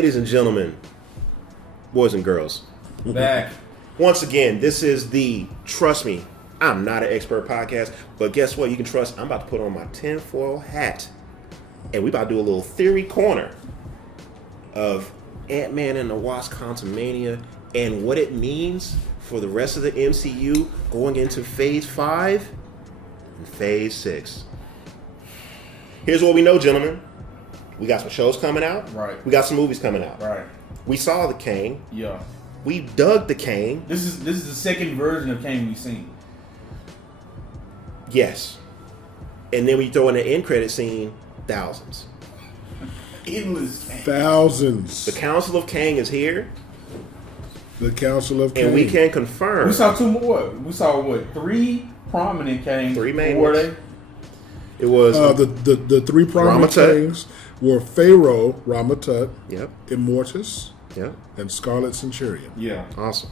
Ladies and gentlemen, boys and girls, Back. once again, this is the Trust Me, I'm Not an Expert podcast. But guess what? You can trust I'm about to put on my tinfoil hat, and we about to do a little theory corner of Antman and the Wasp Quantumania and what it means for the rest of the MCU going into Phase 5 and Phase 6. Here's what we know, gentlemen. We got some shows coming out. Right. We got some movies coming out. Right. We saw the Kang. Yeah. We dug the Kang. This is the second version of Kang we've seen. Yes. And then we throw in the end credit scene, thousands. Endless Kang. Thousands. The Council of Kang is here. The Council of Kang. And we can confirm. We saw two more. We saw three prominent Kangs. Three main Who were ones. they? It was the three prominent Ramatut. Kangs were Pharaoh, Ramatut, Yep. Immortus, Yep. and Scarlet Centurion. Yeah. Awesome.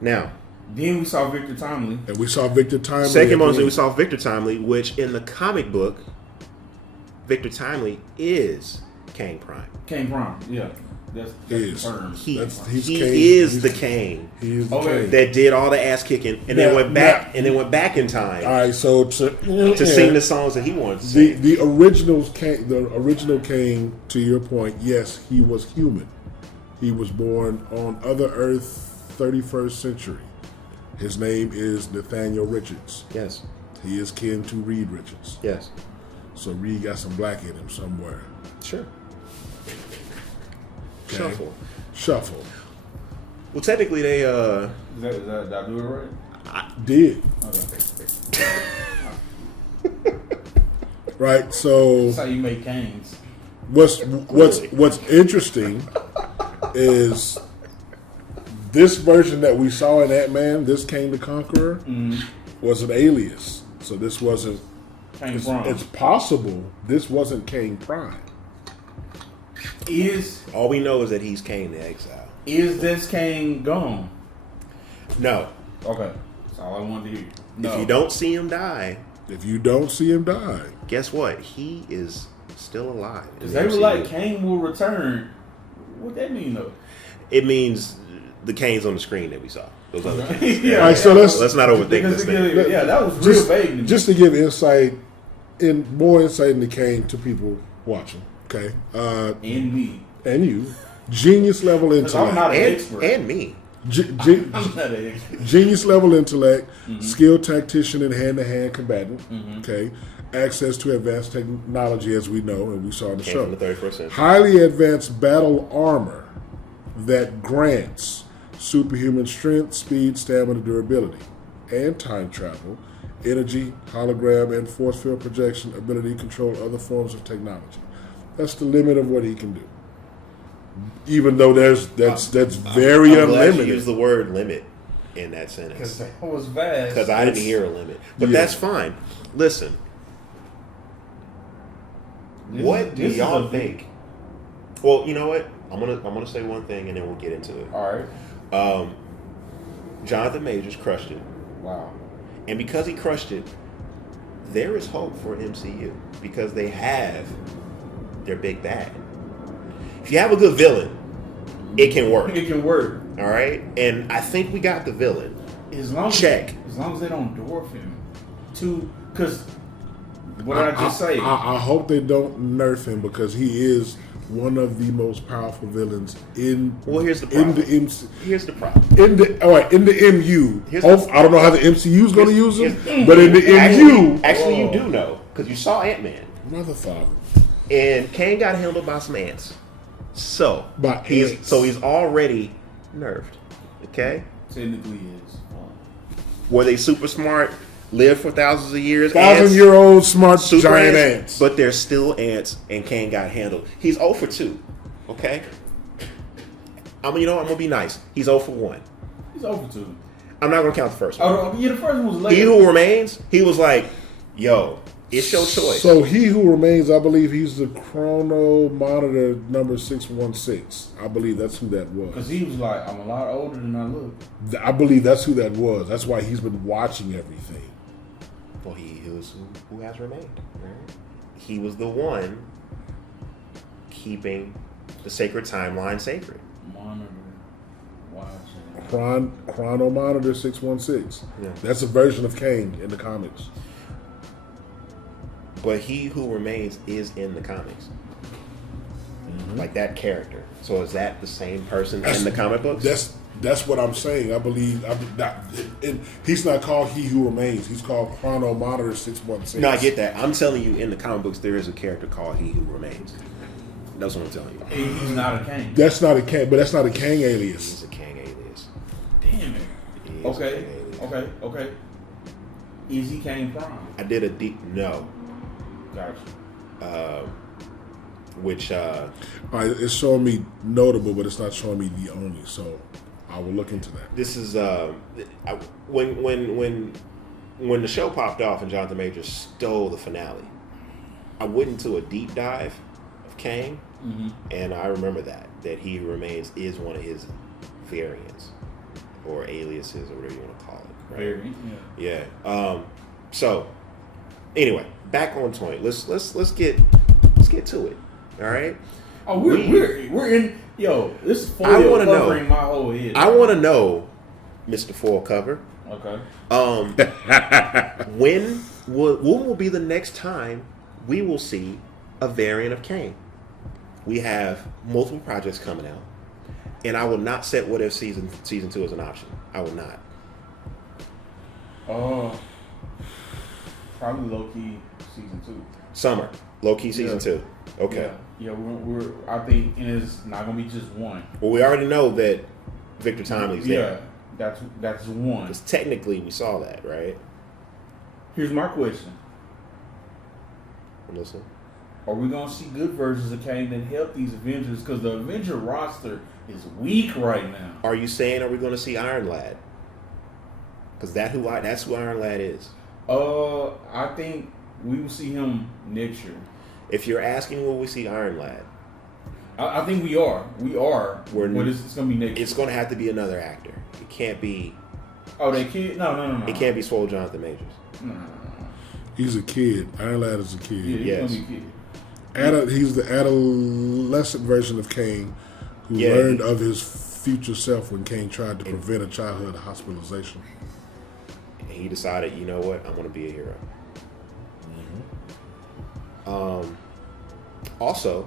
Now, Then we saw Victor Timely. And we saw Victor Timely. second at one the we saw Victor Timely, which in the comic book, Victor Timely is Kang Prime. Kang Prime. Yeah. That's Is. confirmed. He He's he Kang. is the Kang He is the Okay. Kang. that did all the ass kicking and then Now- went back in time All right, so to sing the songs that he wanted to sing. the original Kang, to your point, yes, he was human. He was born on Other Earth, 31st century. His name is Nathaniel Richards. Yes. He is kin to Reed Richards. Yes. So Reed got some black in him somewhere. Sure. Okay? Shuffle. Shuffle. Well, technically, they Is that, did I do it right? Did. Okay. Right, so That's how you make Kangs. what's interesting is this version that we saw in Antman, this Kang the Conqueror, was an alias. So this wasn't. Kang Prime. It's possible this wasn't Kang Prime. all we know is that he's Kang the Exile. Is this Kang gone? No. Okay. That's all I wanted to hear. No. If you don't see him die, If you don't see him die, guess what? He is still alive. in Because the they were MCU. like, Kang will return. What that mean, though? It means the Kangs on the screen that we saw. Those other Kangs. Yeah. All right, so Let's not overthink Because this thing. yeah, that was real just, vague to me. just to give more insight into Kang to people watching. Okay, And me. and you, genius level Because I'm not intellect. an expert. And me. Ge- I'm not an expert. Genius level intellect, skilled tactician and hand-to-hand combatant. Okay, access to advanced technology, as we know and we saw in the Came show. from the 31st century. Highly advanced battle armor that grants superhuman strength, speed, stamina, durability, and time travel, energy, hologram, and force field projection ability to control other forms of technology. That's the limit of what he can do. Even though that's very I'm glad you unlimited. used the word limit in that Because sentence. that was vast. Because I didn't hear a limit. But Yeah. that's fine. Listen. What do this is y'all a- think? Well, you know what? I'm gonna say one thing and then we'll get into it. All right. Jonathan Majors crushed it. Wow. And because he crushed it, there is hope for MCU. Because they have their big bad. If you have a good villain, it can work. It can work. All right? And I think we got the villain. As long Check. As long as they don't dwarf him. Because, what did I just say? I hope they don't nerf him because he is one of the most powerful villains in Here's the in problem. the MC, Here's the problem. in the MU. Here's I don't know how the MCU is going to use him, Here's- but in the MU, Actually, you do know. Because you saw Ant-Man. mother father. And Kang got handled by some ants. So, By ants. he's already nerfed. Okay? Technically is. Were they super smart? Lived for thousands of years? 1,000-year-old smart Super giant ants. But they're still ants, and Kang got handled. He's 0 for 2. Okay? I'm going to be nice. He's 0 for 1. He's over to. I'm not going to count the first one. Oh, yeah, the first one was late. He Who Remains, he was like, yo, it's your choice. So he who remains, I believe he's the Chrono Monitor number 616. I believe that's who that Because was. he was like, I'm a lot older than I look. I believe that's who that was. That's why he's been watching everything. Well, he was who has remained. Right? He was the one keeping The sacred timeline, sacred. Monitor. Watch. Chrono Monitor 616. Yeah. That's a version of Kang in the comics. But He Who Remains is in the comics. Like that character. So is that the same person in the comic books? That's what I'm saying. I believe he's not called He Who Remains. He's called Chrono Monitor 616. No, I get that. I'm telling you, in the comic books, there is a character called He Who Remains. That's what I'm telling you. He's not a Kang. That's not a Kang, but that's not a Kang alias. He's a Kang alias. Damn it. He is Okay. a Kang alias. Okay. Is he Kang Prime? I did a deep no. Gotcha. Which All right, it's showing me notable, but it's not showing me the only. So I will look into that. this is when the show popped off and Jonathan Majors stole the finale, I went into a deep dive of Kang, and I remember that He Who Remains is one of his variants or aliases or whatever you want to call it. Right? Variant. Yeah. So anyway, back on point. Let's get to it. All right. Oh, we're in. Yo, this is I foil wanna know. covering my whole head. I want to know, Mr. Foil Cover. Okay. When will be the next time we will see a variant of Kang? We have multiple projects coming out, and I will not set What If season 2 as an option. I will not. Probably low key season 2. Summer, low key season 2. Okay. Yeah, we're. I think it's not gonna be just one. Well, we already know that Victor Timely's there. Yeah, that's one. Because technically, we saw that, right? Here's my question: I'm listening. are we gonna see good versions of Kang that help these Avengers? Because the Avenger roster is weak right now. Are you saying are we going to see Iron Lad? Because that's who Iron Lad is. I think we will see him next year. If you're asking will we see Iron Lad, I think we are. We are. But it's gonna be next year. it's going to have to be another actor. It can't be. Oh, they can't. No. It can't be Swole Jonathan Majors. No. He's a kid. Iron Lad is a kid. Yeah, he's Yes. gonna be a kid. He's the adolescent version of Kang who Yeah. learned of his future self when Kang tried to prevent a childhood hospitalization. And he decided, you know what, I'm going to be a hero. Also,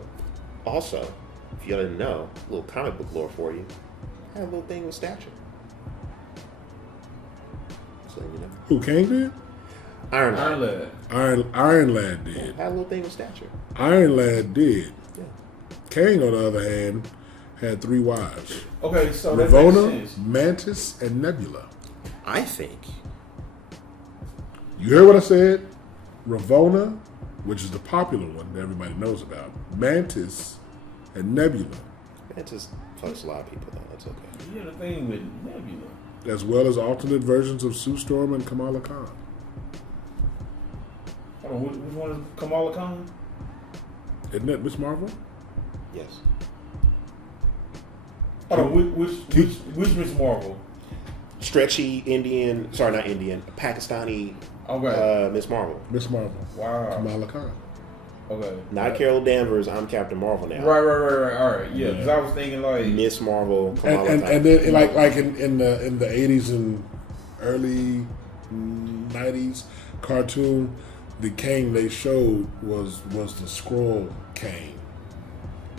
if you didn't know, a little comic book lore for you. I had a little thing with stature. So you know, Who, Kang did? Iron Iron Lad. Lad. Iron Lad did. Had a little thing with stature. Iron Lad did. Yeah. Kang, on the other hand, had 3 wives. Okay, so that makes Ravonna, sense. Mantis, and Nebula. I think. You heard what I said? Ravonna, which is the popular one that everybody knows about. Mantis and Nebula, That just fucks a lot of people though. That's okay. You had a thing with Nebula. as well as alternate versions of Sue Storm and Kamala Khan. Hold on, which one is Kamala Khan? Isn't that Miss Marvel? Yes. Hold on, which Miss Marvel? Stretchy Indian, sorry, not Indian, Pakistani Okay. Miss Marvel. Miss Marvel. Wow. Kamala Khan. Okay. Not Carol Danvers, I'm Captain Marvel now. Right. All right. Yeah, because I was thinking like Miss Marvel, Kamala And Khan. then like in the 80s and early 90s cartoon, the Kang they showed was the Skrull Kang.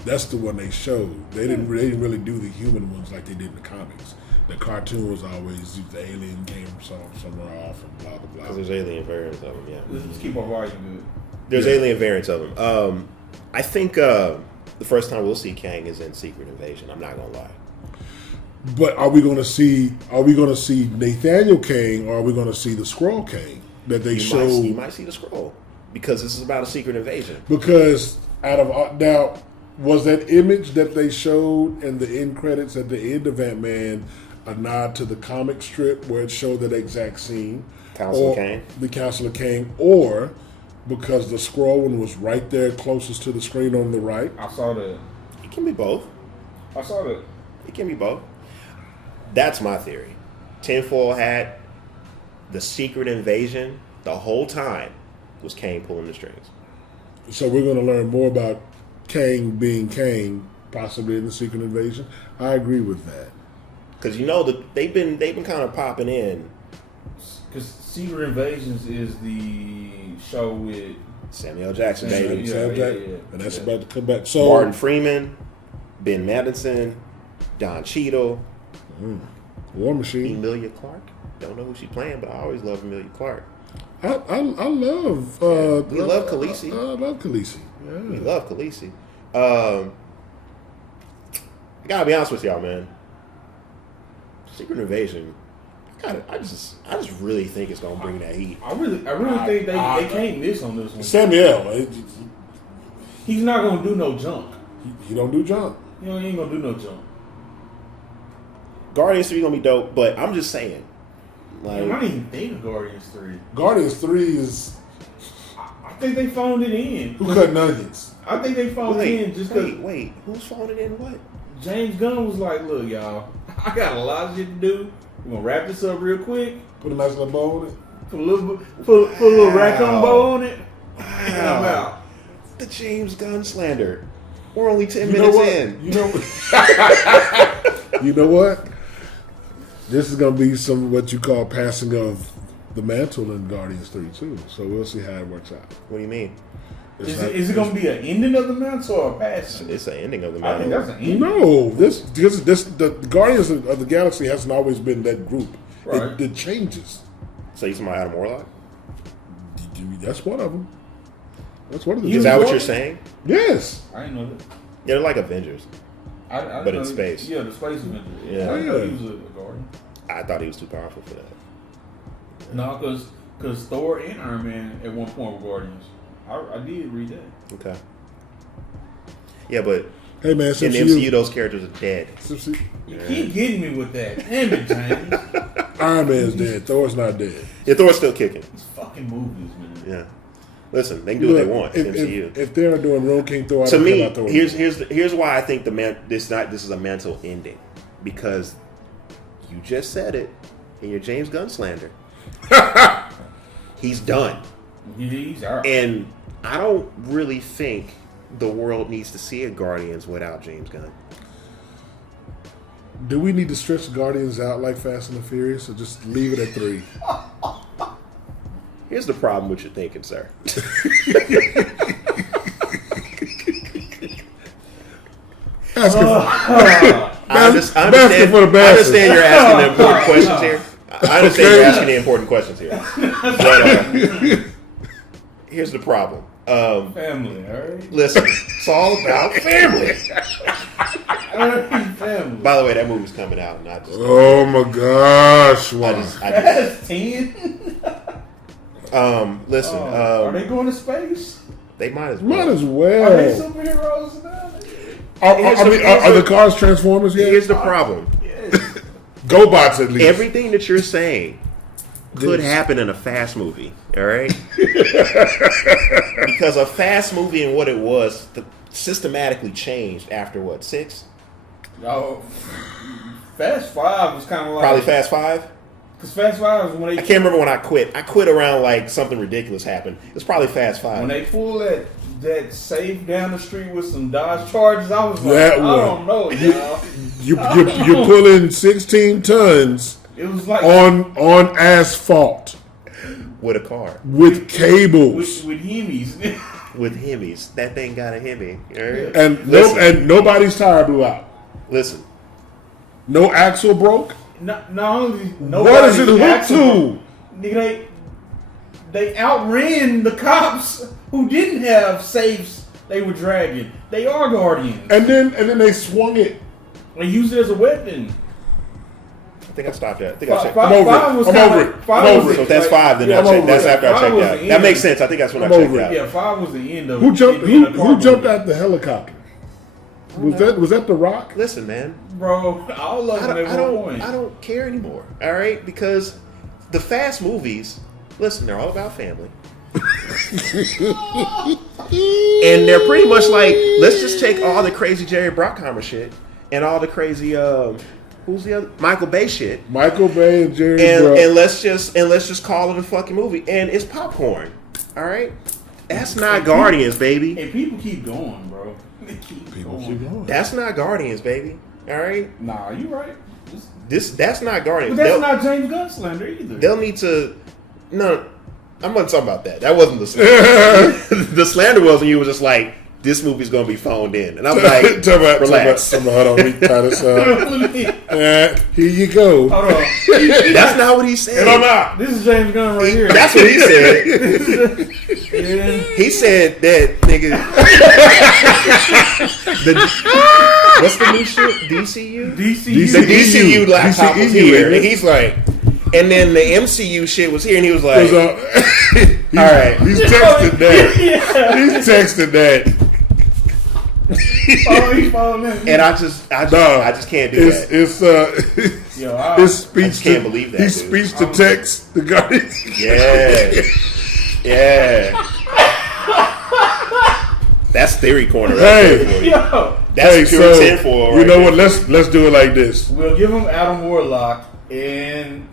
That's the one they showed. They didn't really do the human ones like they did in the comics. The cartoon was always the alien came from somewhere off and blah blah blah. Because there's alien variants of them, yeah. let's keep our volume good. There's alien variants of them. I think the first time we'll see Kang is in Secret Invasion. I'm not gonna lie. But are we going to see Nathaniel Kang, or are we going to see the Skrull Kang that they showed? You might see the scroll because this is about a secret invasion. Because now, was that image that they showed in the end credits at the end of Antman a nod to the comic strip where it showed that exact scene? Council of Kang? The Council of Kang, or because the Skrull one was right there closest to the screen on the right? I saw that. It can be both. I saw that. It can be both. That's my theory. Tinfoil hat, the secret invasion, the whole time was Kang pulling the strings. So we're going to learn more about Kang being Kang possibly in the Secret Invasion. I agree with that. Because they've been kind of popping in. Because Secret Invasions is the show with Samuel Jackson, Yeah, baby. yeah. And that's about to come back. So Martin Freeman, Ben Madison, Don Cheadle, War Machine. Emilia Clarke. Don't know who she's playing, but I always love Emilia Clarke. I love. We love Khaleesi. I love Khaleesi. Yeah. We love Khaleesi. I gotta be honest with y'all, man. Secret Invasion. I just really think it's gonna bring that heat. I really think they can't miss on this one. Samuel, He's not gonna do no junk. he don't do junk. He ain't gonna do no junk. Guardians 3 gonna be dope, but I'm just saying. I didn't even think of Guardians 3. Guardians 3 is I think they phoned it in. who cutting onions. I think they phoned it in just because Wait, who's phoning in what? James Gunn was like, look, y'all, I got a lot of shit to do. We're going to wrap this up real quick. Put a nice little bow on it. Put a little raccoon bow on it. And I'm out. The James Gunn slander. We're only 10 minutes in. You know what? This is going to be some what you call passing of the mantle in Guardians 3 too. So we'll see how it works out. What do you mean? Is it going to be an ending of the mantle or a passing? It's an ending of the I think mantle. that's an ending. No, the Guardians of the Galaxy hasn't always been that group. Right. It changes. So you talking about Adam Warlock? That's one of them. That's one of the. Is that what you're saying? Yes. I didn't know that. Yeah, they're like Avengers. I didn't But know in he- space. Yeah, the space Avenger. Yeah. I didn't know he was a Guardian. I thought he was too powerful for that. No, because Thor and Iron Man at one point were Guardians. I did read that. Okay. Yeah, but Hey man, in since the MCU, those characters are dead. You keep getting me with that. Damn it, James. Iron Man's dead, Thor's not dead. Yeah, Thor's still kicking. These fucking movies, man. Yeah. Listen, they can do what they want. It's MCU. If they're doing Road King Thor, I To don't care me, about Thor. here's why I think this is a mental ending, because you just said it in your James Gunn slander. He's done, He's out. and I don't really think the world needs to see a Guardians without James Gunn. Do we need to stretch Guardians out like Fast and the Furious, or just leave it at 3? Here's the problem with your thinking, sir. I understand you're asking the important questions here. I understand you're asking the important questions here. But, here's the problem. Family, all right? Listen, it's all about family. Family. By the way, that movie's coming out, and I just, Oh my gosh! Wow. That's 10. Listen. Are they going to space? They might as well. Might as Are they well. superheroes now? Are the cars Transformers yet? Here's the problem. GoBots at least. Everything that you're saying could happen in a Fast movie, all right? Because a Fast movie and what it was systematically changed after what, 6? Oh, Fast 5 was kind of like Probably Fast 5? Because Fast 5 was when they I can't remember when I quit. I quit around like something ridiculous happened. It's probably Fast 5. when they pulled that safe down the street with some Dodge Chargers. I was like, That I one. don't know, y'all. You're pulling 16 tons It was like on asphalt With a car. with cables. with Hemis. With Hemis. That thing got a Hemi. All right? And nobody's tire blew out. Listen. No axle broke. Not only What is it hooked to? Nigga, they outran the cops who didn't have safes they were dragging. They are Guardians. And then they swung it. They used it as a weapon. I think I stopped that. I think I checked I'm over it. So if that's 5, then that's after I checked out. That makes sense. I think that's when I checked over it. out. Yeah, 5 was the end of Who jumped? it being a car Who jumped movie. out the helicopter? Was that The Rock? Listen, man. Bro, all of them at one point. I don't care anymore. All right, because the Fast movies, listen, they're all about family, and they're pretty much like, let's just take all the crazy Jerry Bruckheimer shit and all the crazy who's the other Michael Bay shit, Michael Bay and Jerry and let's just call it a fucking movie, and it's popcorn. All right, that's not Guardians, baby. Hey, people keep going, bro. People keep going. That's not Guardians, baby. All right. Nah, you right. That's not Guardians. But that's not James Gunn slander either. They'll need to. No, I'm not talking about that. That wasn't the slander. The slander was when you were just like, this movie's gonna be phoned in, and I'm like, relax. Hold on, let me tie this up. Here you go. Hold on. That's not what he said. And I'm out. This is James Gunn right here. That's what he said. Yeah. He said that nigga. What's the new shit? DCU. The DCU laptop was here, and he's like, and then the MCU shit was here, and he was like, all right, he's texting that. He's texting that. He's following that. And I just can't do that. His speech. I just can't believe that. His speech to text the Guardians. Yeah. That's theory corner. Right Hey, there for you. Yo. That's pure tinfoil. You know what? Let's do it like this. We'll give him Adam Warlock and.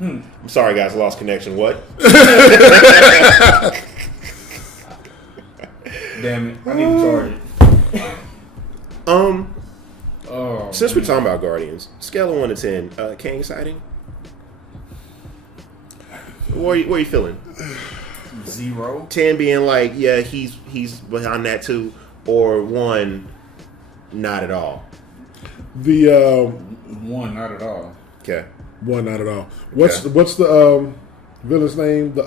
I'm sorry, guys. I lost connection. What? Damn it! I need to charge it. Since we're talking about Guardians, scale of 1 to 10, Kang sighting. Where are you feeling? 0. 10 being like, yeah, he's behind that too, or 1, not at all. The 1, not at all. Okay. 1, not at all. What's the villain's name? I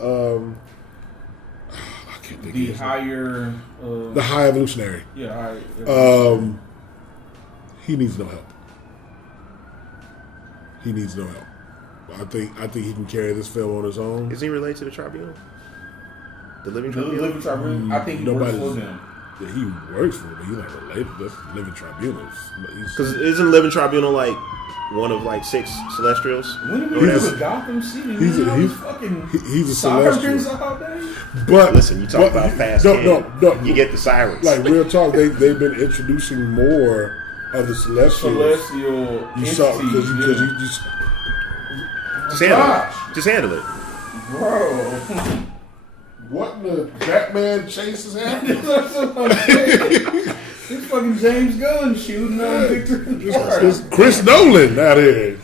can't think The of higher. the High Evolutionary. Yeah, higher. He needs no help. He needs no help. I think he can carry this film on his own. Is he related to the Tribunal? The Living The Tribunal? Living Tribunal. I think he works for them. Yeah, he works for it, but he's not related. That's Living Tribunals. Because isn't Living Tribunal like one of like 6 Celestials? When did we go to Gotham City? He's a Celestial. All day? But listen, you talk about fast. No. You get the sirens. Like real talk, they've been introducing more of the Celestials. You saw because you just. Just handle it. Bro. What in the Batman chase is happening? This fucking James Gunn shooting on Victor. It's Chris Nolan out here.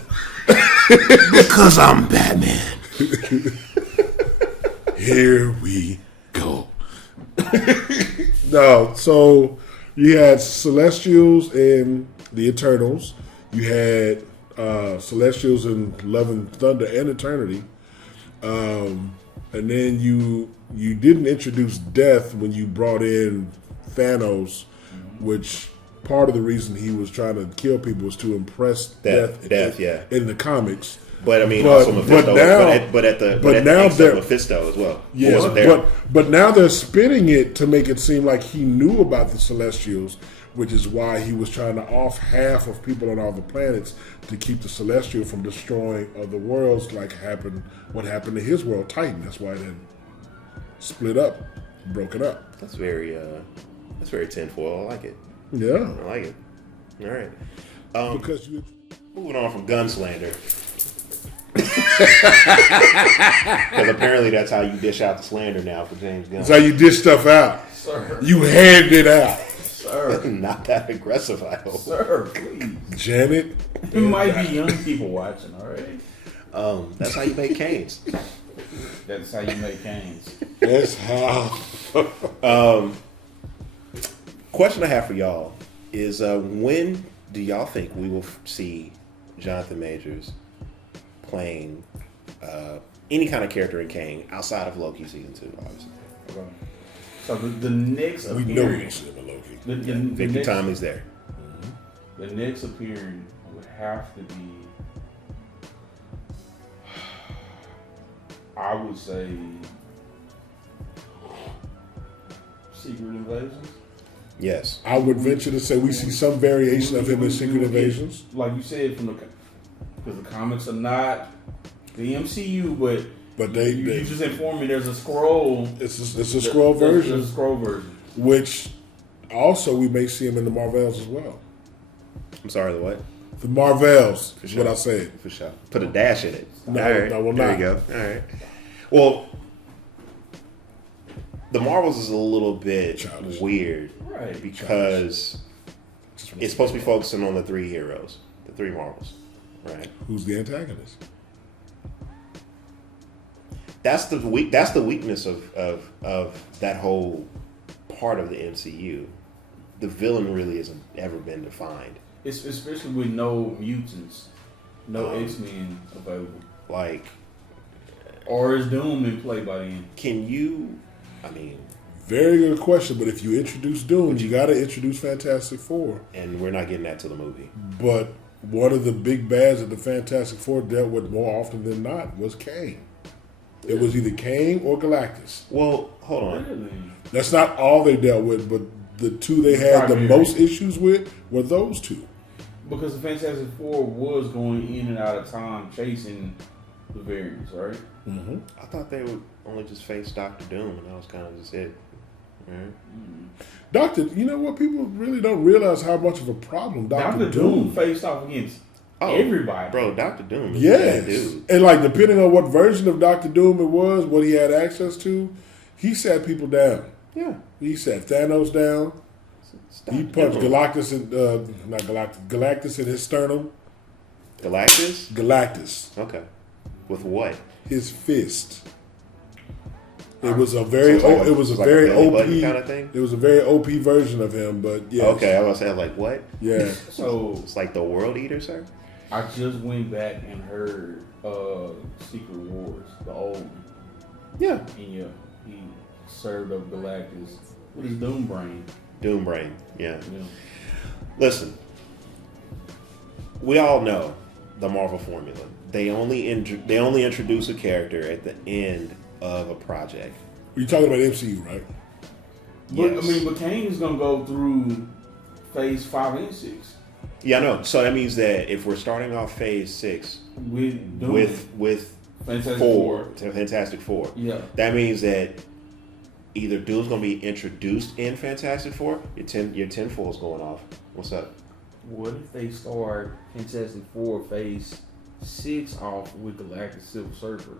Because I'm Batman. Here we go. No, so you had Celestials and the Eternals. You had Celestials in Love and Thunder and Eternity. And then you didn't introduce death when you brought in Thanos, which part of the reason he was trying to kill people was to impress death in the comics. But I mean, also Mephisto. But at the they're Mephisto as well. Yeah, but now they're spinning it to make it seem like he knew about the Celestials, which is why he was trying to off half of people on all the planets to keep the Celestial from destroying other worlds, like what happened to his world, Titan. That's why they split up, broken up. That's very tinfoil. I like it. Yeah, I like it. All right. Because moving on from gun slander. Because apparently that's how you dish out the slander now for James Gunn. That's how you dish stuff out. Sir. You hand it out. Sir. Not that aggressive, I hope. Sir, please. Janet. It might be young people watching, all right? That's how you make canes. That's how you make canes. That's how. Question I have for y'all is when do y'all think we will see Jonathan Majors playing any kind of character in Kang outside of Loki season 2, obviously? Okay. So the next We know we see him in Loki. Victor Timely's there. The next appearing would have to be, I would say, Secret Invasions. Yes. I would venture to say we see some variation of him in Secret Invasions. Like you said, because the comics are not the MCU, but you just informed me there's a scroll. It's a scroll version. There's a scroll version. Which also we may see him in the Marvels as well. I'm sorry, the what? The Marvels is sure. what I said. For sure. Put a dash in it. No, all right. no, we're there not. you go. All right. Well, the Marvels is a little bit Childish. weird. Right. Right. Because it's supposed to be focusing on the three heroes, the three Marvels, right? Who's the antagonist? That's the weakness of that whole part of the MCU. The villain really hasn't ever been defined. It's especially with no mutants, no X-Men available. Like, or is Doom in play by then? can you? I mean, very good question. But if you introduce Doom, you got to introduce Fantastic Four. And we're not getting that to the movie. But one of the big bads that the Fantastic Four dealt with more often than not was Kang. It was either Kang or Galactus. Well, hold on. Really? That's not all they dealt with, but the two they had the most issues with were those two. Because the Fantastic Four was going in and out of time chasing the variants, right? Mm-hmm. I thought they would only just face Doctor Doom, and that was kind of just it. Right? Doctor, you know what? People really don't realize how much of a problem Doctor Doom faced off against everybody. Bro, Doctor Doom is a bad dude. And like depending on what version of Doctor Doom it was, what he had access to, he sat people down. Yeah. He sat Thanos down. He punched Galactus in Galactus in his sternum. Galactus? Galactus. Okay. With what? His fist. It was a very So it was a like very a belly OP button kind of thing? It was a very OP version of him, but yeah. Okay, I was saying like what? Yeah. So It's like the World Eater, sir? I just went back and heard Secret Wars, the old one. Yeah. And yeah, he served up Galactus with his Doom brain. Doom Brain. Yeah. Yeah. Listen, we all know the Marvel formula. They only introduce a character at the end of a project. You're talking about MCU, right? But Yes. I mean, but Kang is gonna go through phase 5 and 6 Yeah, I know. So that means that if we're starting off Phase 6 with Doom. with Fantastic Fantastic Four, Yeah. that means that either Doom's going to be introduced in Fantastic Four, your tinfoil's going off. What's up? What if they start Fantastic Four phase 6 off with Galactus Silver Surfer?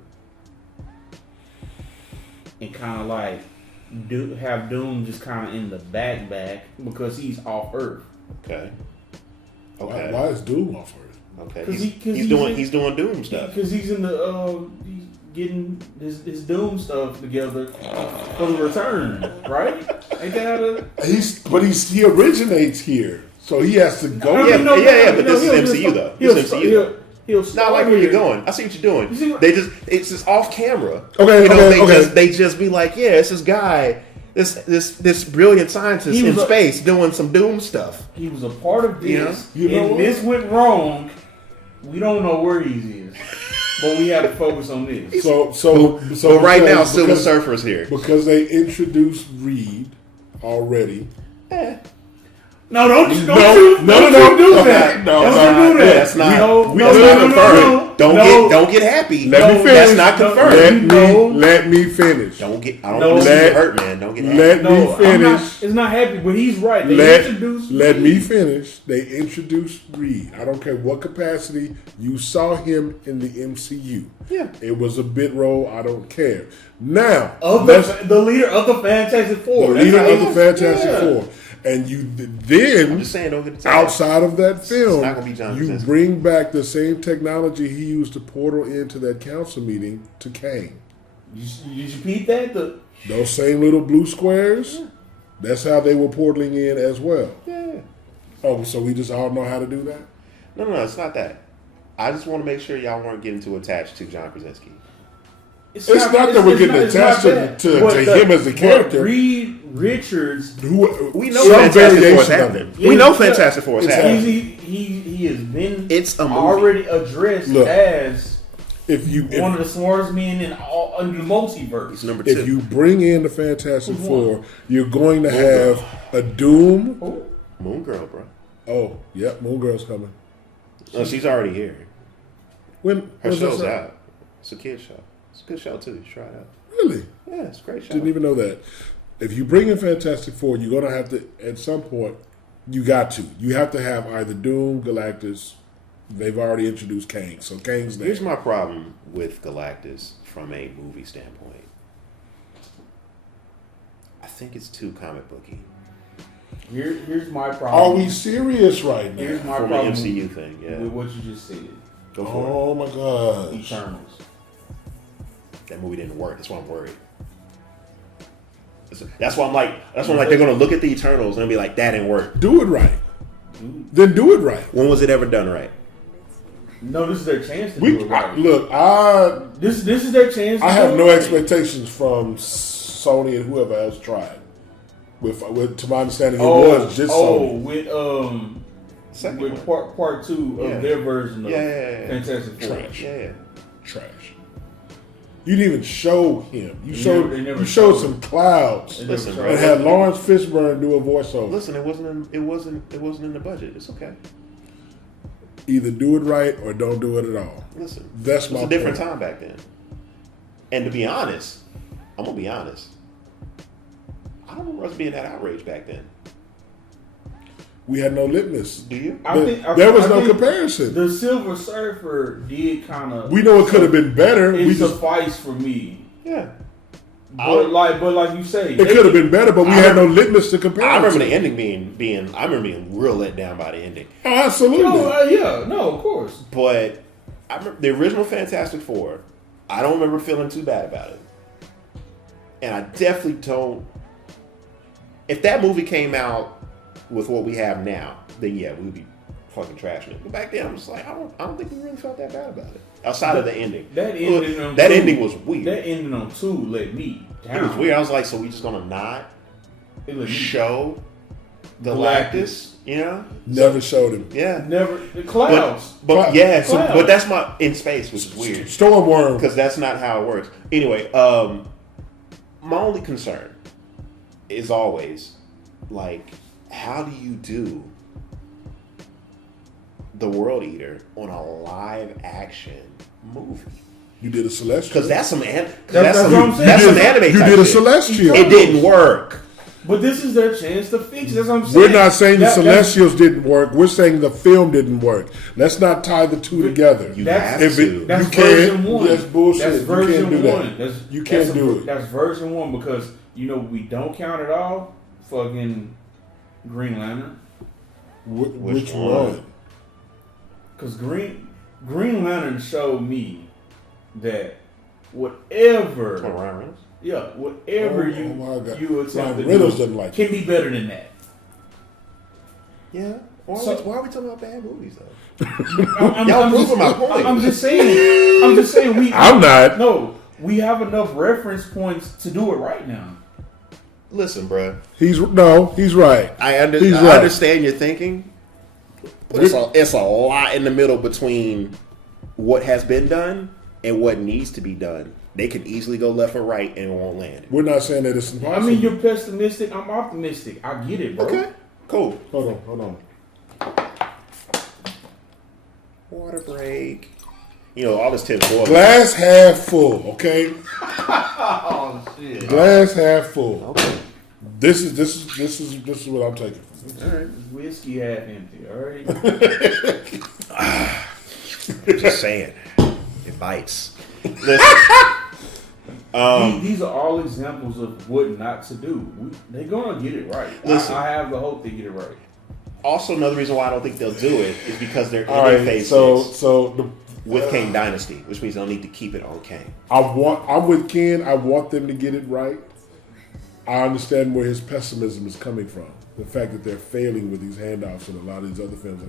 And kind of like have Doom just kind of in the back because he's off Earth. Okay. Why is Doom off Earth? Okay. 'Cause He's doing Doom stuff. Because he's in the he's getting his Doom stuff together for the return, right? Ain't that how He originates here, so he has to go. But this is MCU though. This is MCU. He'll Not like where you're going. I see what you're You see doing. what- It's just off camera. Okay, They just be like, yeah, it's this guy, this brilliant scientist He in was space doing some Doom stuff. He was a part of this, You know and what? this went wrong. We don't know where he is, but we have to focus on this. So right now, because- Silver Surfer's here. because they introduced Reed already. No, don't you do that. No. Don't you do Okay. that. No, Don't you do that. That's not. No, That's no, not no, confirmed. no. Don't get happy. Let me finish. That's not confirmed. Let me finish. Don't get. I don't No. want to Let- hurt, man. Don't get happy. Let No, me I'm not, finish. it's not happy, but he's right. They introduced Let me finish. They introduced Reed. I don't care what capacity you saw him in the MCU. Yeah. It was a bit role. I don't care. Now, of the leader of the Fantastic Four. the leader That's of the how Fantastic yeah. Four. And you I'm then, just saying, don't get the outside of that film, not gonna be John you Krasinski. bring back the same technology he used to portal into that council meeting to Kang. Did you repeat that? Those same little blue squares, that's how they were portaling in as well. Yeah. Oh, so we just all know how to do that? No, it's not that. I just want to make sure y'all weren't getting too attached to John Krasinski. It's not that we're getting attached to him as a character. Reed Richards, We know Fantastic Four's happening. We know Fantastic Four is happening. he has been It's a movie. already addressed Look, as If one of the smartest men in the multiverse. He's number if 2. you bring in the Fantastic Who's Four, one? you're going to have a Doom. Who? Moon Girl, bro. Oh, yep, Moon Girl's coming. No, she's already here. Her Her show's out. It's a kid show. It's a good show too. You try it out. Really? Yeah, it's a great show. Didn't even know that. If you bring in Fantastic Four, you're going to have to, at some point, you have to have either Doom, Galactus. They've already introduced Kang, so Kang's there. Here's my problem with Galactus from a movie standpoint. I think it's too comic booky. Here's my Are problem. we serious right now? Here's my From problem an MCU thing, yeah. with what you just said. Go for Oh my god. Eternals. it. That movie didn't work. That's why I'm worried. That's why I'm like, they're gonna look at the Eternals and be like, that didn't work. Do it right. Then do it right. When was it ever done right? No, this is their chance to do it right. This is their chance. I have no expectations from Sony and whoever else tried. With to my understanding, it was just Sony. With part two of their version of Fantastic Four. Trash. Yeah. Trash. You didn't even show him. You They never showed some clouds Listen, bro. and had Lawrence Fishburne do a voiceover. Listen, it wasn't in the budget. It's okay. Either do it right or don't do it at all. Listen, That's it was my a different point. time back then. And to be honest, I'm gonna be honest. I don't remember us being that outraged back then. We had no litmus. Do you? There was no comparison. The Silver Surfer did kind of. We know it could have been better. It We just sufficed for me. Yeah. But like you say, it could have been better, but we had no litmus to compare. I it remember to. the ending being. I remember being real let down by the ending. Oh, absolutely. No, of course. But I remember the original Fantastic Four. I don't remember feeling too bad about it, and I definitely don't. If that movie came out with what we have now, then yeah, we'd be fucking trashing it. But back then, I'm just like, I don't think we really felt that bad about it. Outside of the ending, That ending was weird. That ending on 2 let me down. It was weird. I was like, so we just gonna not It let me show the Galactus. Galactus, you know? Never showed him. Yeah. never the clouds. But yeah, so, Clouds. but that's my in space, which is weird Stormworm. because that's not how it works. Anyway, my only concern is always like, how do you do the World Eater on a live action movie? You did a Celestial. Because that's some what I'm saying. that's some anime. You type did a shit. Celestial. It didn't work. But this is their chance to fix it. That's what I'm saying. We're not saying the That's- Celestials didn't work. We're saying the film didn't work. Let's not tie the two together. You That's- have If to. it- That's You can't. version 1. That's bullshit. That's You version can't do that. 1. You can't do it. That's version 1 because we don't count it all. Fucking Green Lantern. Which one? one? Because Green Lantern showed me that whatever, Ryan Reynolds? whatever Oh my God. you attempt Ryan to Reynolds do doesn't like can it. be better than that. Yeah. Why are we talking about bad movies though? I'm Y'all just- proving my point. I'm just saying. I'm not. No, we have enough reference points to do it right now. Listen, bruh. He's right. I He's right. understand your thinking, but it's a lot in the middle between what has been done and what needs to be done. They can easily go left or right and it won't land. We're not saying that it's impossible. I mean, you're pessimistic. I'm optimistic. I get it, bro. Okay, cool. Hold on. Water break. You know, all this tinfoil. Glass half full, okay? Oh shit. Glass half full. Okay. This is what I'm taking from this. All right. Whiskey half empty. All right. Just saying. It bites. Listen. These are all examples of what not to do. They're gonna get it right. Listen. I have the hope they get it right. Also, another reason why I don't think they'll do it is because they're in All their right, phase so with Kang Dynasty, which means they'll need to keep it on Kang. I'm with Ken. I want them to get it right. I understand where his pessimism is coming from. The fact that they're failing with these handouts and a lot of these other films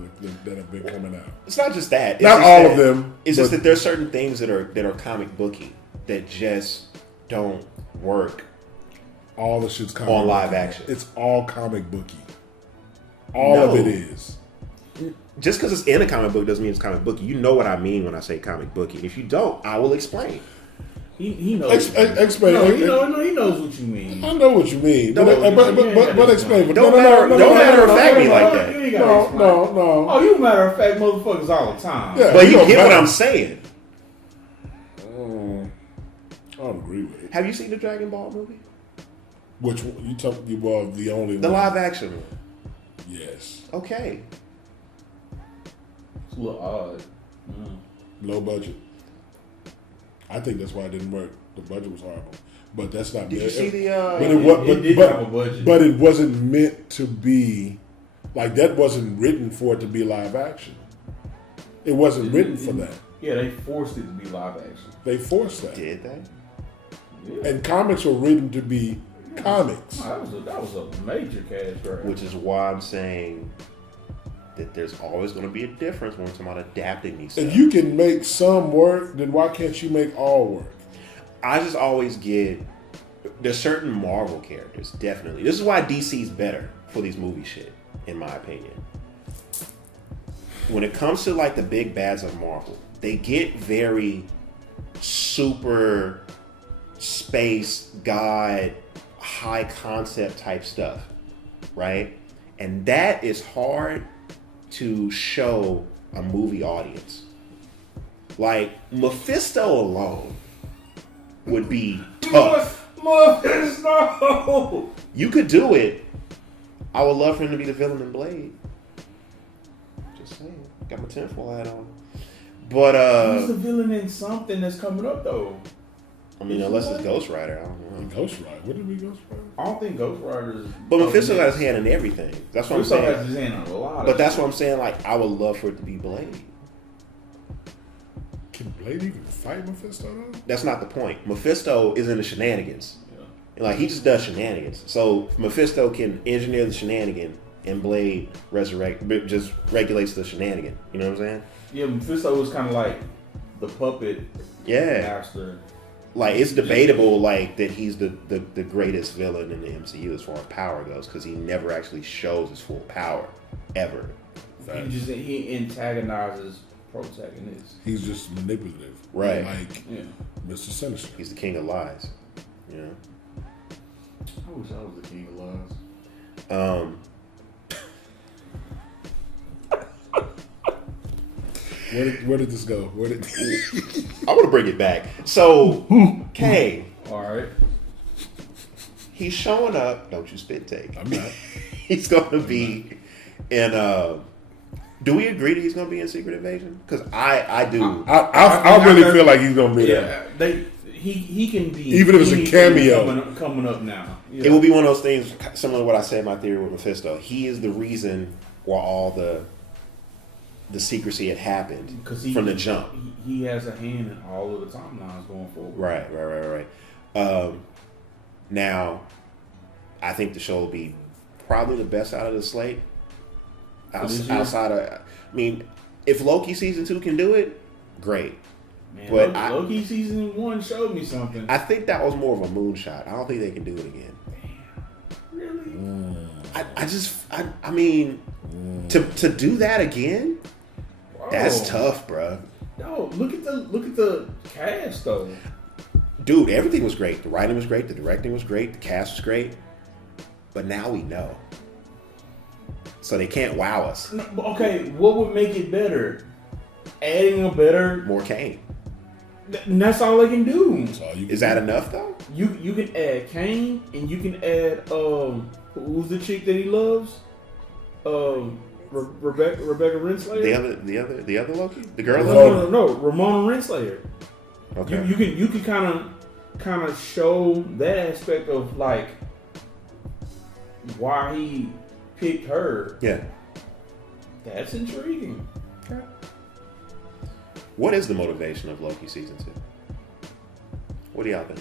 that have been coming out. It's not just that. It's Not just all that- of them, It's just but- that there's certain things that are comic booky that just don't work. All the shit's comic On live booky. action. It's all comic booky. All of No. it is. Just because it's in a comic book doesn't mean it's comic booky. You know what I mean when I say comic booky. If you don't, I will explain. He knows. Explain. No, he knows what you mean. I know what you mean, but explain. But Don't matter of fact me like that. You ain't gotta explain. No. Oh, you matter of fact motherfuckers all the time. Yeah. But you don't get what matter. I'm saying. I don't agree with it. Have you seen the Dragon Ball movie? Which one? You talk about the only The one? live action one. Yes. Okay. It's a little odd. Low budget. I think that's why it didn't work. The budget was horrible. But that's not. Did you see the? It did have a budget. But it wasn't meant to be like that. Wasn't written for it to be live action. It wasn't written for that. Yeah, they forced it to be live action. They forced that. Did they? Yeah. And comics were written to be comics. That was a major cash grab. Which is why I'm saying that there's always going to be a difference when we're talking about adapting these stuff. If you can make some work, then why can't you make all work? I just always get there's certain Marvel characters, definitely. This is why DC's better for these movie shit, in my opinion. When it comes to like the big bads of Marvel, they get very super space god high concept type stuff, right? And that is hard to show a movie audience. Like Mephisto alone would be tough. Mephisto! You could do it. I would love for him to be the villain in Blade. Just saying. Got my tinfoil hat on. But he's the villain in something that's coming up though. I mean, unless it's Ghost Rider, I don't know. Ghost Rider. What did we Ghost Rider? I don't think Ghost Rider is. But Mephisto got his hand in everything. That's what I'm Mephisto saying. has his hand on a lot. But that's what I'm saying. Like, I would love for it to be Blade. Can Blade even fight Mephisto though? That's not the point. Mephisto is in the shenanigans. Yeah. Like, he just does shenanigans. So Mephisto can engineer the shenanigan, and Blade just regulates the shenanigan. You know what I'm saying? Yeah, Mephisto was kind of like the puppet Yeah. master. Like, it's debatable, like, that he's the greatest villain in the MCU as far as power goes, because he never actually shows his full power, ever. He antagonizes protagonists. He's just manipulative. Right. Like Mr. Sinister. He's the king of lies. You know? I wish I was the king of lies. Where did this go? I want to bring it back. So, Kang, All right. he's showing up. Don't you spit take. I'm not. He's going to be in. Do we agree that he's going to be in Secret Invasion? Because I do. I really feel like he's gonna be there. Yeah, he can be Even if it's a cameo. coming up now. Yeah. It will be one of those things similar to what I said in my theory with Mephisto. He is the reason why all the secrecy had happened from the jump. He has a hand in all of the timelines going forward. Right. Now, I think the show will be probably the best out of the slate. Outside of, I mean, if Loki season 2 can do it, great. Man, But Loki season 1 showed me something. I think that was more of a moonshot. I don't think they can do it again. Really? I mean, to do that again, that's tough, bro. Yo, look at the cast though. Dude, everything was great. The writing was great. The directing was great. The cast was great. But now we know. So they can't wow us. No, okay, what would make it better? Adding a better. More Kang. And that's all they can do. Is that enough though? You can add Kang and you can add who's the chick that he loves? Rebecca Renslayer. The other Loki, the girl. No, Ramona Renslayer. Okay. You can kind of show that aspect of like why he picked her. Yeah. That's intriguing. Okay. What is the motivation of Loki season 2? What do y'all think?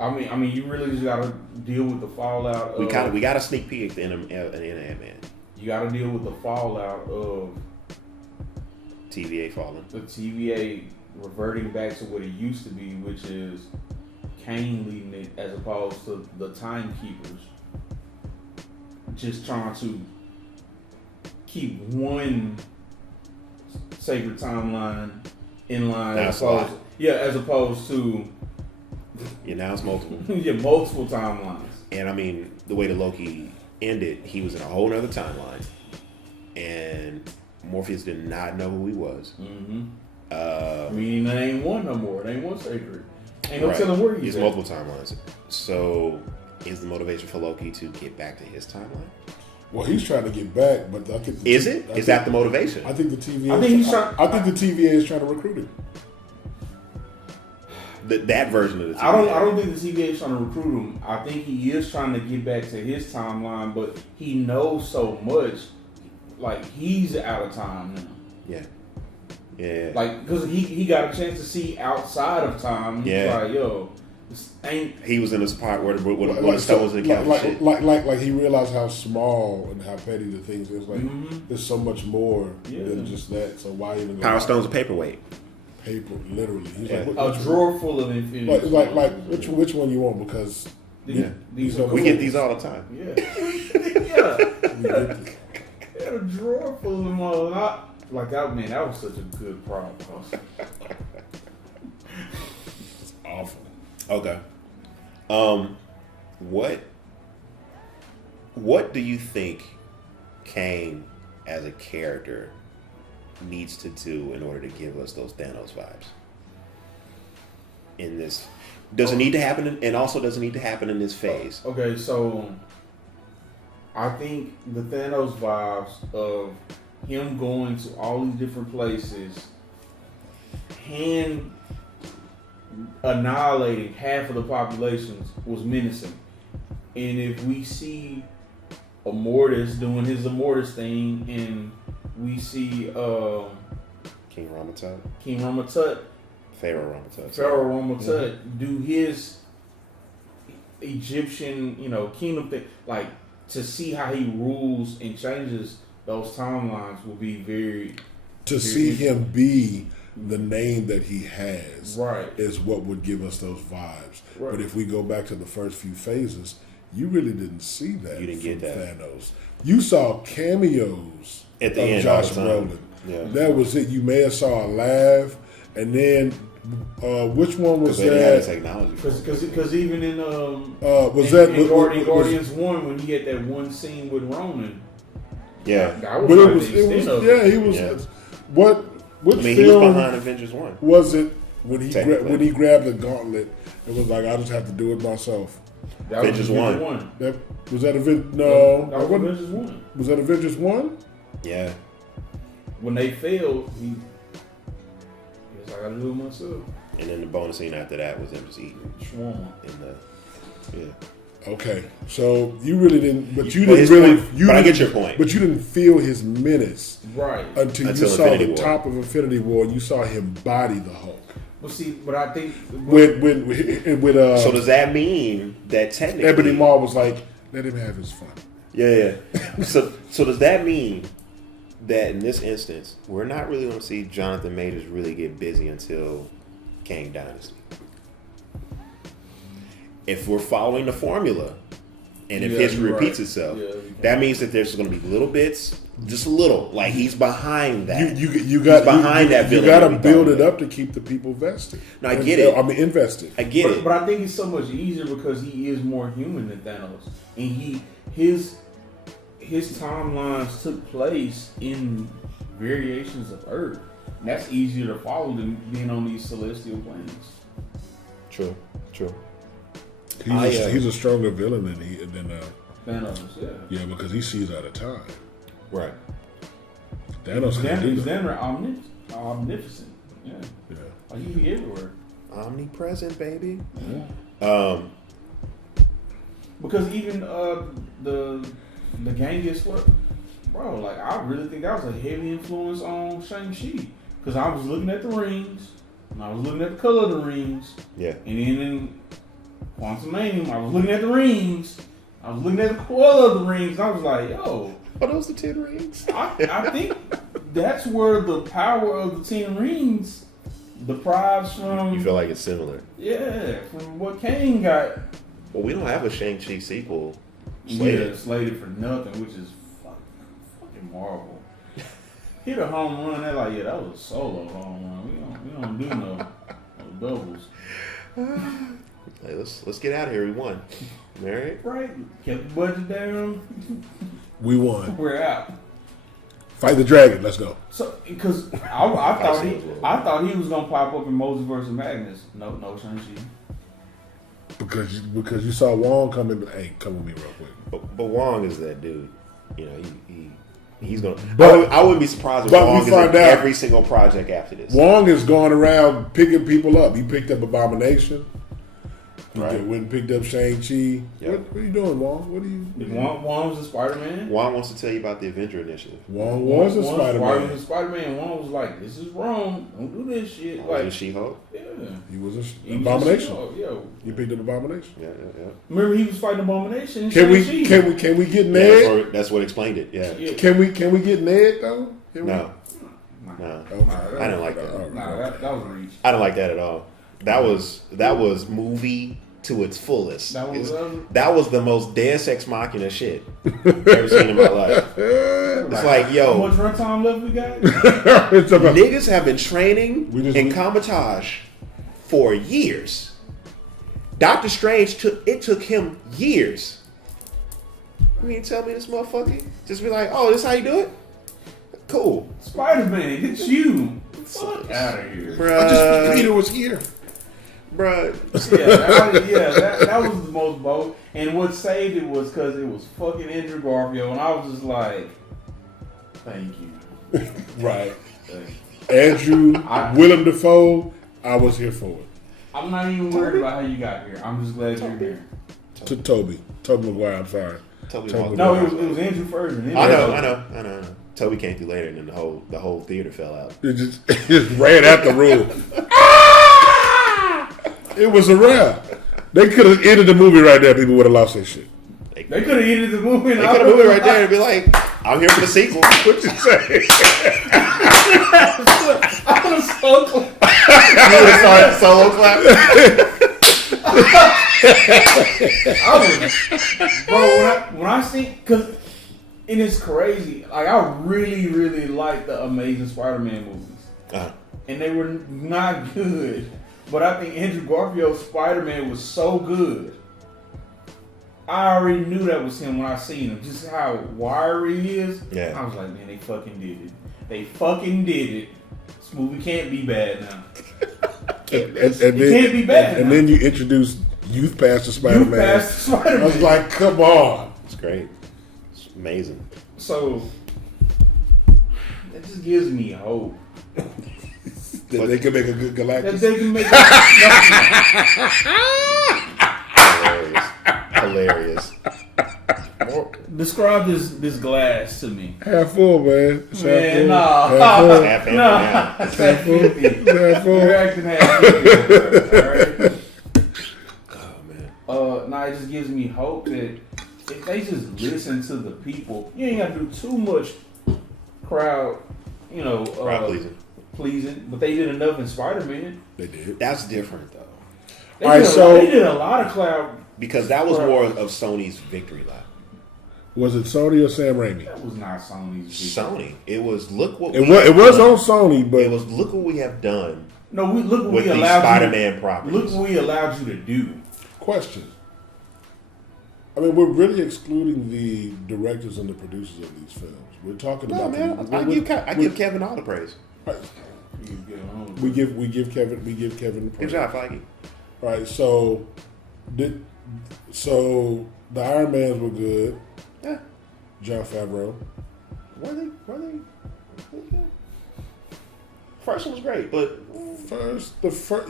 I mean, you really just gotta deal with the fallout. We got a sneak peek at the end of Antman. You gotta deal with the fallout of TVA falling. the TVA reverting back to what it used to be, which is Kang leading it as opposed to the timekeepers just trying to keep one sacred timeline in line as opposed to Now it's multiple. multiple timelines. And I mean, the way the Loki ended, he was in a whole other timeline, and Morpheus did not know who he was. Meaning there ain't one no more. There ain't one sacred. Ain't no telling where he's at. Multiple timelines. So, is the motivation for Loki to get back to his timeline? Well, he's trying to get back, but I think is that the motivation? I think the TVA. I think the TVA is trying to recruit him. that version of the TVA. I don't think the TVA is trying to recruit him. I think he is trying to get back to his timeline, but he knows so much. Like, he's out of time now. Yeah. Like, because he got a chance to see outside of time. He's like, yo, this ain't. He was in this part where the stones in the couch. Like he realized how small and how petty the things is. Like, there's so much more than just that. So why even go Power Stone's a paperweight. Paper, literally. He's like, A drawer full of infinity. Like which one you want? Because these we get these all the time. Yeah. He had a drawer full of them all. That was such a good problem. It's awful. Okay. What do you think Kang as a character needs to do in order to give us those Thanos vibes? In this, does it need to happen, and also does it need to happen in this phase? Okay, so I think the Thanos vibes of him going to all these different places, annihilating half of the populations was menacing. And if we see Immortus doing his Immortus thing, and we see King Ramatut, Pharaoh Ramatut do his Egyptian, kingdom thing, like, to see how he rules and changes those timelines will be very. To see him be the name that he has, right, is what would give us those vibes. Right. But if we go back to the first few phases, you really didn't see that. You didn't get that. Thanos. You saw cameos at the of end, Josh all the time. Brolin. Yeah. That was it. You may have saw a laugh, and then which one was they didn't have that? the technology. Because even in Guardians 1, when he had that one scene with Ronan. Yeah. That was But like it was he was. Yeah. Which he film was behind Avengers 1. was it when he grabbed the gauntlet and was like, I just have to do it myself? That Avengers was 1. That was that No, that was Avengers 1. Was that Avengers 1? Yeah. When they failed, he was like, I gotta do it myself. And then the bonus scene after that was him just eating shawarma. Okay, so you really didn't, but I get your point. But you didn't feel his menace, right? Until you saw Infinity the War. top of Infinity War, and you saw him body the Hulk. Well, see, but I think with so does that mean that technically Ebony Maw was like, let him have his fun? Yeah. so does that mean that in this instance we're not really going to see Jonathan Majors really get busy until Kang Dynasty? If we're following the formula, and if history repeats itself, that means that there's going to be little bits, just a little. Like, he's behind that. You got that. You got to build it up to keep the people vested. No, I get it. I mean, invested. I get it. But I think it's so much easier because he is more human than Thanos, and his timelines took place in variations of Earth. And that's easier to follow than being on these celestial planes. True. He's a stronger villain than Thanos, yeah, because he sees out of time. Right. Thanos can do that. Omnipotent. Yeah. Like, he be everywhere. Omnipresent, baby. Yeah. Because even the Genghis, bro, like, I really think that was a heavy influence on Shang-Chi. Because I was looking at the rings, and I was looking at the color of the rings. Yeah. And then in Quantumanium, I was looking at the rings. I was looking at the color of the rings. I was like, yo. Are those the 10 rings? I think that's where the power of the 10 rings derives from. You feel like it's similar? Yeah, from what Kang got. Well, we don't have a Shang-Chi sequel slated. Yeah, slated for nothing, which is fucking Marvel. Hit a home run, they're like, yeah, that was a solo home run. We don't do no doubles. Hey, let's get out of here. We won. All right? Right. Kept the budget down. We won. We're out. Fight the dragon. Let's go. So, because I thought he was gonna pop up in Multiverse of Madness. No Shang-Chi. Because you saw Wong come in. Hey, come with me real quick. But Wong is that dude. You know, He's gonna. But- I wouldn't be surprised if but Wong we is in find out- every single project after this. Wong is going around picking people up. He picked up Abomination. He Right. went and picked up Shang-Chi. Yep. What are you doing, Wong? What are you? Wong was a Spider-Man. Wong wants to tell you about the Avenger Initiative. Wong was a Spider-Man. Spider-Man. Wong was like, "This is wrong. Don't do this shit." Was it Like, She-Hulk? yeah. He was He an was Abomination. just- Yo, You picked up Abomination. Yeah. remember he was fighting Abomination. in Can we Shang-Chi. can we get Yeah, Ned? that's what explained it. Yeah. Yeah. Can we get Ned though? Can we? No. Nah, Okay. I didn't like that. All right. Nah, that was a reach. I didn't like that at all. That was movie to its fullest. That was, That was the most Deus Ex Machina shit I've ever seen in my life. It's like, How yo, much runtime left we got? It's about- niggas have been training We just- in Kamatage for years. Doctor Strange took him years. You mean tell me this motherfucker just be like, oh, this how you do it? Cool, Spider-Man, it's you. Fuck out of here. bruh. Peter was here. Bruh. That was the most bold. And what saved it was because it was fucking Andrew Garfield, and I was just like, "Thank you, Right. thank you." Andrew, Willem Dafoe, I was here for it. I'm not even worried about how you got here. I'm just glad you're here. To Toby Maguire, I'm sorry. Toby Toby Maguire. No, it was Andrew first. And then I know. Toby came through later, and then the whole theater fell out. It just ran out the room. It was a wrap. They could have ended the movie right there. People would have lost their shit. They could have ended the movie. They could have moved it right there and be like, I'm here for the sequel. What you say? I was so close. You would have started solo clap. When I see, cause and it's crazy. Like I really, really like the Amazing Spider-Man movies, and they were not good. But I think Andrew Garfield's Spider-Man was so good. I already knew that was him when I seen him. Just how wiry he is. Yeah. I was like, man, they fucking did it. They fucking did it. This movie can't be bad now. And It can't be bad. And now. then you introduced Youth Pastor Spider-Man. You passed Spider-Man. I was like, come on. It's great. It's amazing. So that just gives me hope That they could make a good that Galactus. they can make. Hilarious. Describe this glass to me. Half full, man. It's half Man, full. nah. Half full. Half empty Nah, now. it's half 50. Half full. You're acting half 50. Alright. Oh man. Nah, it just gives me hope that if they just listen to the people, you ain't gotta do too much crowd, Crowd pleasing. But they did enough in Spider-Man. They did. That's different though. They, Alright, did, so- they did a lot of crowd. Because that was more of Sony's victory lap. Was it Sony or Sam Raimi? That was not Sony's. Sony. It was look what It we was, have it was done. on Sony, but It was look what we have done No, look what with we these allowed Spider-Man you. properties. Look what we allowed you to do. question. I mean, we're really excluding the directors and the producers of these films. We're talking No about man, the, I give Kevin all the praise. we give Kevin the Good praise. job, Feige. Right, so the Iron Mans were good. Yeah. Jon Favreau. Were they? First one was great, but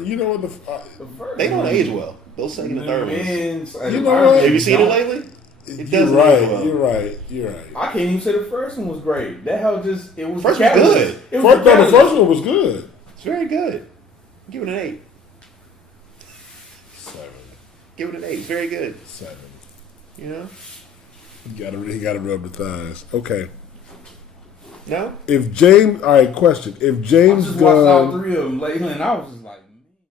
You know what they don't age well. Those second and third ones. You know what? Have you seen it lately? It You're doesn't right. age well. You're right. I can't even say the first one was great. That hell just it was First the was catalyst. good. It was The first one was good. It's very good. Give it an 8. 7. Give it an 8. It's very good. 7. You know? He gotta rub the thighs. Okay. No? If James, all right. Question: If I James just watched all Gunn, 3 of them lately, and I was just like,